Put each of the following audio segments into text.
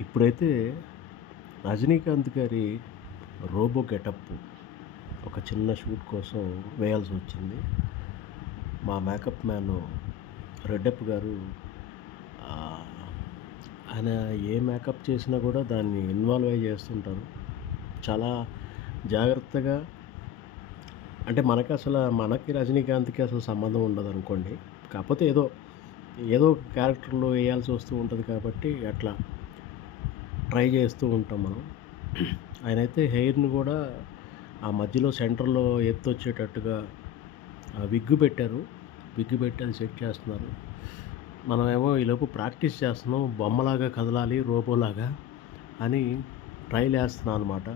ఇప్పుడైతే రజనీకాంత్ గారి robo getup ఒక చిన్న షూట్ కోసం వేయాల్సి వచ్చింది. మా మేకప్ మ్యాను రెడ్డప్ప గారు ఆహ్, ఆయన ఏ మేకప్ చేసినా కూడా దాన్ని ఇన్వాల్వ్ అయ్యి చేస్తుంటారు. చాలా జాగ్రత్తగా, అంటే మనకి రజనీకాంత్‌కి అసలు సంబంధం ఉండదనుకోండి. కాకపోతే ఏదో ఒక క్యారెక్టర్‌లో వేయాల్సి వస్తూ ఉంటది కాబట్టి అట్లా ట్రై చేస్తూ ఉంటాం మనం. ఆయనైతే హెయిర్‌ని కూడా ఆ మధ్యలో సెంటర్‌లో ఎత్తొచ్చేటట్టుగా విగ్ పెట్టారు. విగ్ పెట్టి అది సెట్ చేస్తున్నారు. మనమేమో ఈలోపు ప్రాక్టీస్ చేస్తున్నాం. బొమ్మలాగా కదలాలి రోబోలాగా అని ట్రైలేస్తున్నాం అనమాట.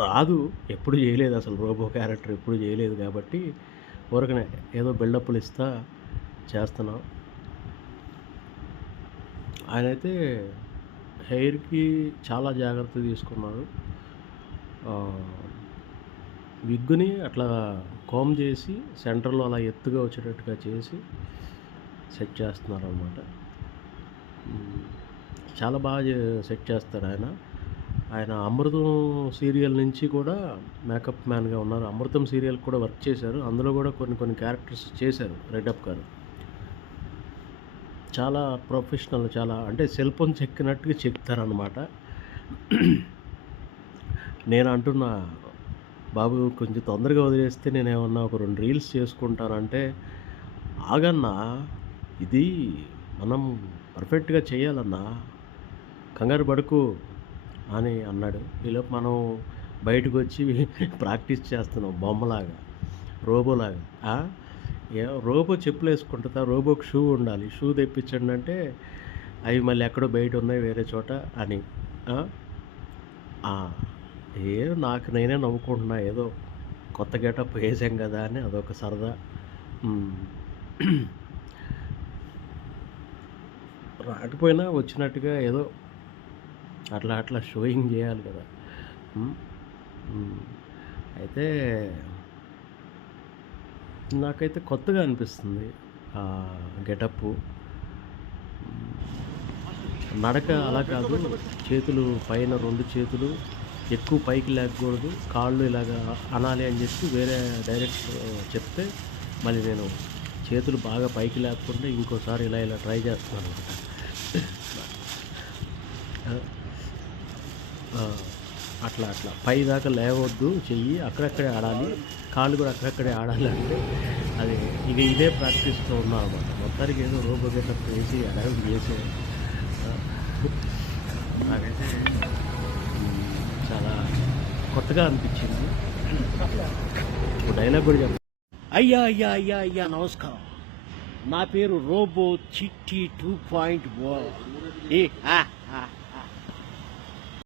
రాదు. ఎప్పుడు చేయలేదు అసలు, రోబో క్యారెక్టర్ ఎప్పుడు చేయలేదు కాబట్టి ఊరకనే ఏదో బిల్డప్‌లు ఇస్తా చేస్తున్నాం. ఆయనైతే హెయిర్‌కి చాలా జాగ్రత్త తీసుకున్నారు. విగ్గుని అట్లా కోంబ్ చేసి సెంటర్‌లో అలా ఎత్తుగా వచ్చేటట్టుగా చేసి సెట్ చేస్తున్నారనమాట. చాలా బాగా సెట్ చేస్తారు ఆయన. ఆయన 'అమృతం' సీరియల్ నుంచి కూడా మేకప్ మ్యాన్‌గా ఉన్నారు. 'అమృతం' సీరియల్‌కి కూడా వర్క్ చేశారు. అందులో కూడా కొన్ని క్యారెక్టర్స్ చేశారు రెడ్డప్ప గారు. చాలా ప్రొఫెషనల్, చాలా అంటే సెల్ ఫోన్ చెక్కినట్టుగా చెప్తారనమాట. నేను అంటున్నా, బాబు కొంచెం తొందరగా వదిలేస్తే నేనేమన్నా ఒక 2 రీల్స్ చేసుకుంటానంటే, ఆగన్నా ఇది మనం పర్ఫెక్ట్‌గా చేయాలన్నా, కంగారు పడకు అని అన్నాడు. ఈలోపు మనం బయటకొచ్చి ప్రాక్టీస్ చేస్తున్నాం బొమ్మలాగా, రోబోలాగా. రోబో చెప్పులేసుకుంటదా? రోబోకి షూ ఉండాలి. షూ తెప్పించండి అంటే, అవి మళ్ళీ ఎక్కడో బయట ఉన్నాయి వేరే చోట అని. నాకు నేనే నవ్వుకుంటున్నా. ఏదో కొత్త గెటప్ వేసాం కదా అని అదొక సరదా. రాకపోయినా వచ్చినట్టుగా ఏదో అట్లా షోయింగ్ చేయాలి కదా. అయితే నాకైతే కొత్తగా అనిపిస్తుంది గెటప్పు. నడక అలా కాదు, చేతులు పైన 2 చేతులు ఎక్కువ పైకి లేకూడదు, కాళ్ళు ఇలాగా అనాలి అని చెప్పి వేరే డైరెక్టర్ చెప్తే, మళ్ళీ నేను చేతులు బాగా పైకి లేకుండా ఇంకోసారి ఇలా ట్రై చేస్తున్నాను అనమాట. అట్లా పైదాకా లేవద్దు, చెయ్యి అక్కడక్కడే ఆడాలి, కాళ్ళు కూడా అక్కడక్కడే ఆడాలి అంటే అది ఇదే ప్రాక్టీస్లో ఉన్నా అనమాట. మొత్తానికి ఏదో రోబో గెటప్ వేసి అడాప్ట్ చేసే నాకైతే చాలా కొత్తగా అనిపించింది. డైలాగ్ కూడా చెప్పాలి. అయ్యా నమస్కారం, నా పేరు రోబో చిట్టి 2.0.